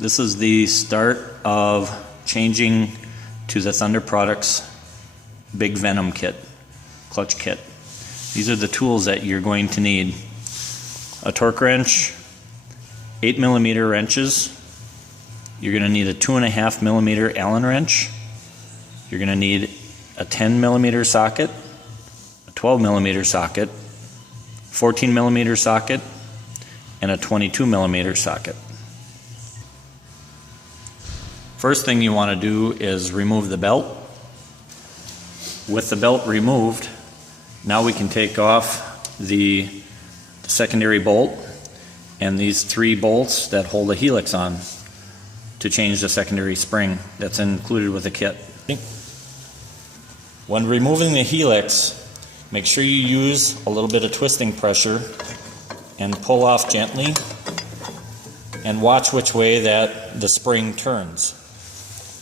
This is the start of changing to the Thunder Products Big Venom kit, clutch kit. These are the tools that you're going to need. A torque wrench, 8mm wrenches. You're going to need a 2.5mm Allen wrench. You're going to need a 10mm socket, a 12mm socket, 14mm socket, and a 22mm socket. First thing you want to do is remove the belt. With the belt removed, now we can take off the secondary bolt and these 3 bolts that hold the helix on to change the secondary spring that's included with the kit. When removing the helix, make sure you use a little bit of twisting pressure and pull off gently, and watch which way that the spring turns.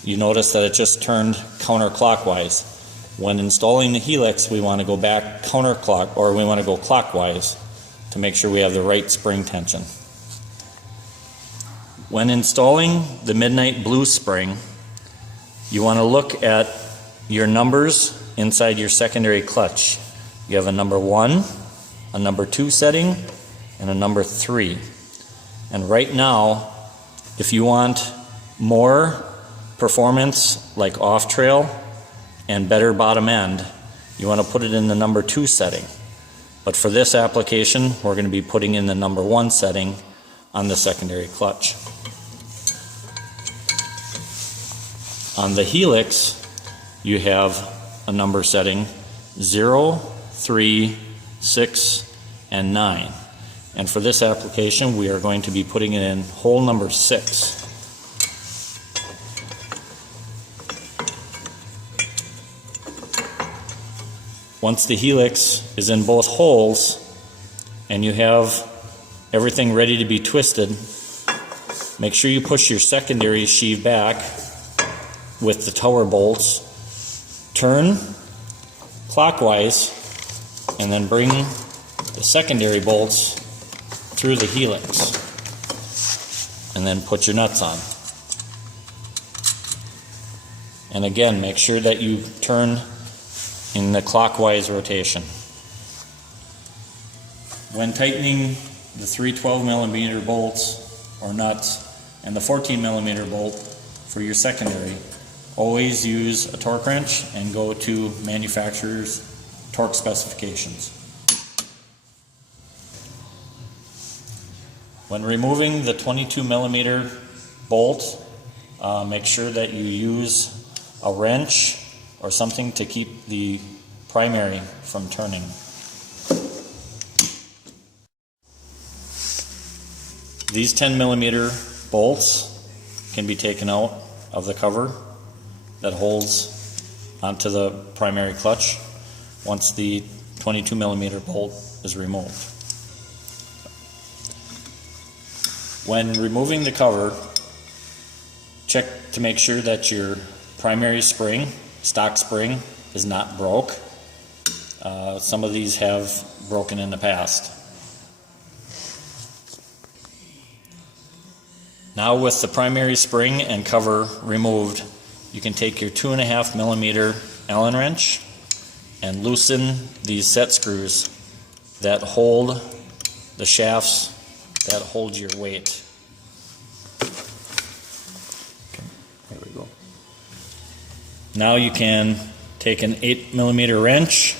You notice that it just turned counterclockwise. When installing the helix, we want to go back counterclock, or we want to go clockwise to make sure we have the right spring tension. When installing the Midnight Blue spring, you want to look at your numbers inside your secondary clutch. You have a number 1, a number 2 setting, and a number 3. And right now, if you want more performance like off trail and better bottom end, you want to put it in the number 2 setting. But for this application, we're going to be putting in the number 1 setting on the secondary clutch. On the helix, you have a number setting 0, 3, 6, and 9. And for this application, we are going to be putting it in hole number 6. Once the helix is in both holes and you have everything ready to be twisted, make sure you push your secondary sheave back with the tower bolts, turn clockwise, and then bring the secondary bolts through the helix, and then put your nuts on. And again, make sure that you turn in the clockwise rotation. When tightening the 3 12mm bolts or nuts and the 14mm bolt for your secondary, always use a torque wrench and go to manufacturer's torque specifications. When removing the 22mm bolt, make sure that you use a wrench or something to keep the primary from turning. These 10mm bolts can be taken out of the cover that holds onto the primary clutch once the 22mm bolt is removed. When removing the cover, check to make sure that your primary spring, stock spring, is not broke. Some of these have broken in the past. Now with the primary spring and cover removed, you can take your 2.5mm Allen wrench and loosen these set screws that hold the shafts that hold your weight. Okay, there we go. Now you can take an 8mm wrench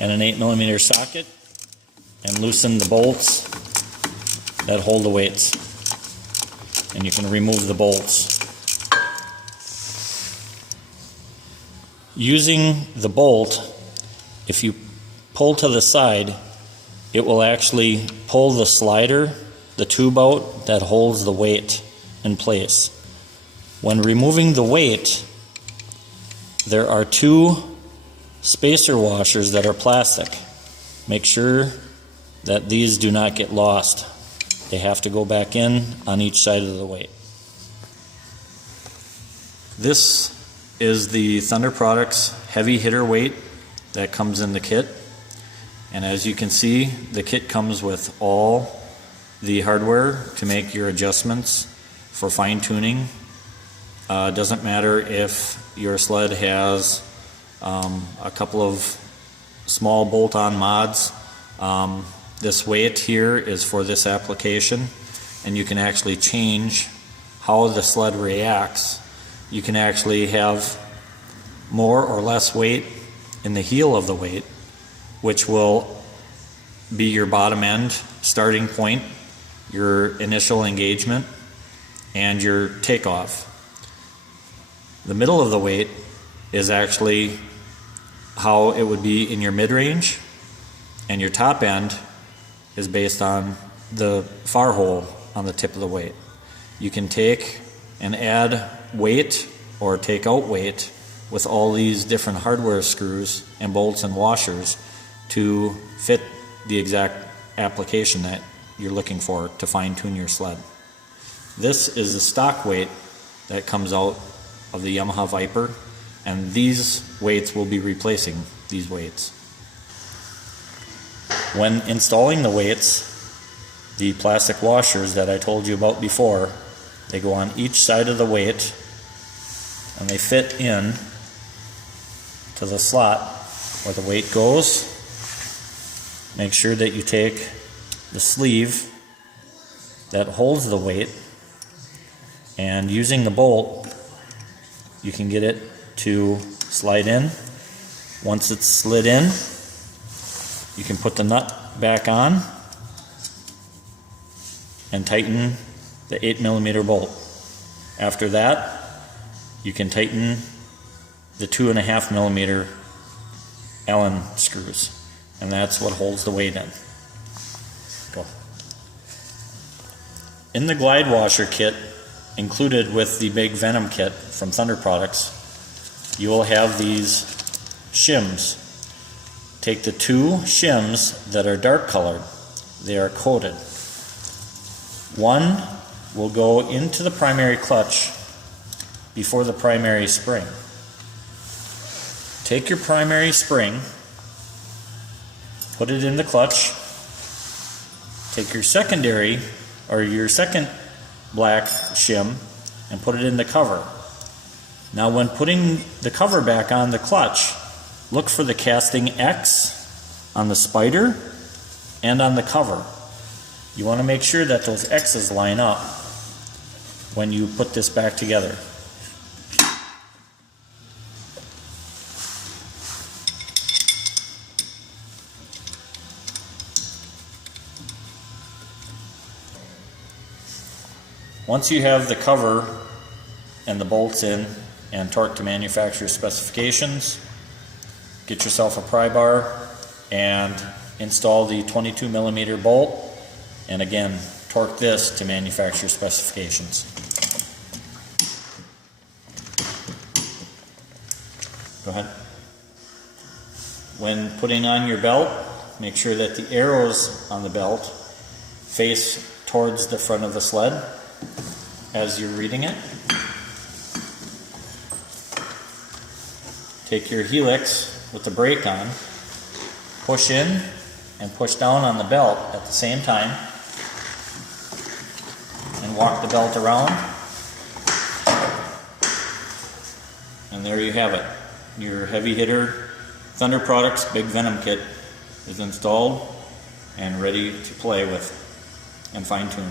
and an 8mm socket and loosen the bolts that hold the weights. And you can remove the bolts. Using the bolt, if you pull to the side, it will actually pull the slider, the tube out that holds the weight in place. When removing the weight, there are 2 spacer washers that are plastic. Make sure that these do not get lost. They have to go back in on each side of the weight. This is the Thunder Products heavy hitter weight that comes in the kit. And as you can see, the kit comes with all the hardware to make your adjustments for fine tuning. Doesn't matter if your sled has a couple of small bolt-on mods. This weight here is for this application, and you can actually change how the sled reacts. You can actually have more or less weight in the heel of the weight, which will be your bottom end starting point, your initial engagement, and your takeoff. The middle of the weight is actually how it would be in your mid-range, and your top end is based on the far hole on the tip of the weight. You can take and add weight or take out weight with all these different hardware screws and bolts and washers to fit the exact application that you're looking for to fine-tune your sled. This is the stock weight that comes out of the Yamaha Viper, and these weights will be replacing these weights. When installing the weights, the plastic washers that I told you about before, they go on each side of the weight and they fit in to the slot where the weight goes. Make sure that you take the sleeve that holds the weight, and using the bolt you can get it to slide in. Once it's slid in, you can put the nut back on and tighten the 8mm bolt. After that, you can tighten the 2.5mm Allen screws, and that's what holds the weight in. Go. In the glide washer kit included with the big Venom kit from Thunder Products, you will have these shims. Take the two shims that are dark colored. They are coated. One will go into the primary clutch before the primary spring. Take your primary spring, put it in the clutch, take your secondary or your second black shim and put it in the cover. Now when putting the cover back on the clutch, look for the casting X on the spider and on the cover. You want to make sure that those X's line up when you put this back together. Once you have the cover and the bolts in and torque to manufacturer specifications, get yourself a pry bar and install the 22mm bolt, and again torque this to manufacturer specifications. Go ahead. When putting on your belt, make sure that the arrows on the belt face towards the front of the sled as you're reading it. Take your helix with the brake on, push in and push down on the belt at the same time, and walk the belt around, and there you have it. Your heavy hitter Thunder Products Big Venom kit is installed and ready to play with and fine tune.